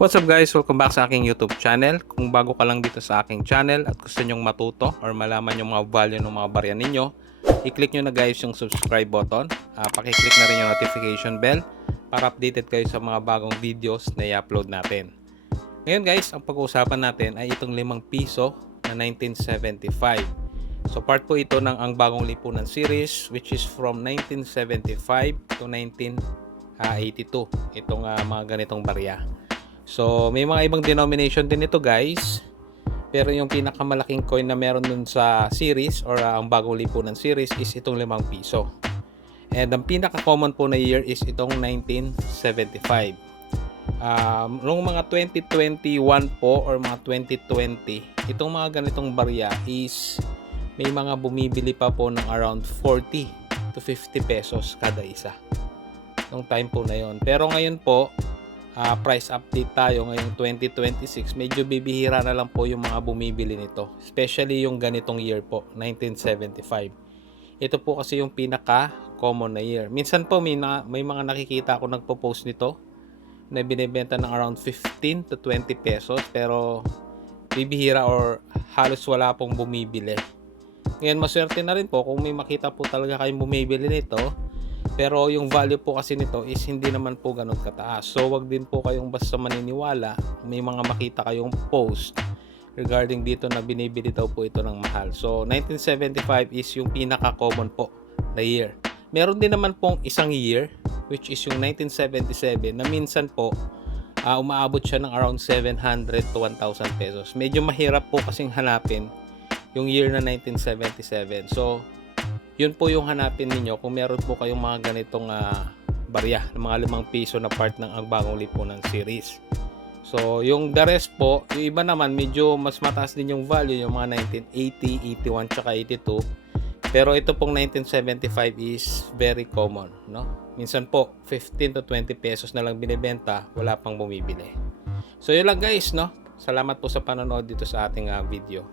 What's up guys? Welcome back sa aking YouTube channel. Kung bago ka lang dito sa aking channel at gusto nyong matuto or malaman yung mga value ng mga barya ninyo, i-click nyo na guys yung subscribe button. Paki-click na rin yung notification bell para updated kayo sa mga bagong videos na i-upload natin. Ngayon guys, ang pag-uusapan natin ay itong 5 piso na 1975. So part po ito ng ang bagong lipunan series which is from 1975 to 1982. Itong mga ganitong barya. So, may mga ibang denomination din ito guys. Pero yung pinakamalaking coin na meron dun sa series or ang bagong lipunan series is itong 5 piso. And ang pinaka-common po na year is itong 1975. Noong mga 2021 po or mga 2020, itong mga ganitong barya is may mga bumibili pa po ng around 40 to 50 pesos kada isa. Nung time po na yon. Pero ngayon po, price update tayo ngayong 2026, medyo bibihira na lang po yung mga bumibili nito, especially yung ganitong year po, 1975. Ito po kasi yung pinaka common na year. Minsan po may mga nakikita ako nagpo-post nito na binebenta ng around 15 to 20 pesos, pero bibihira or halos wala pong bumibili. Ngayon maswerte na rin po kung may makita po talaga kayong bumibili nito. Pero yung value po kasi nito is hindi naman po ganun kataas. So wag din po kayong basta maniniwala. May mga makita kayong post regarding dito na binibili daw po ito ng mahal. So 1975 is yung pinaka-common po na year. Meron din naman pong isang year which is yung 1977 na minsan po umaabot siya ng around 700 to 1,000 pesos. Medyo mahirap po kasing hanapin yung year na 1977. So yun po yung hanapin ninyo kung meron po kayong mga ganitong barya ng mga 5 piso na part ng ang bagong lipunan series. So yung the rest po, yung iba naman medyo mas mataas din yung value, yung mga 1980, 81 tsaka 82. Pero ito pong 1975 is very common, no? Minsan po 15 to 20 pesos na lang binebenta, wala pang bumibili. So yun lang guys, no? Salamat po sa panonood dito sa ating video.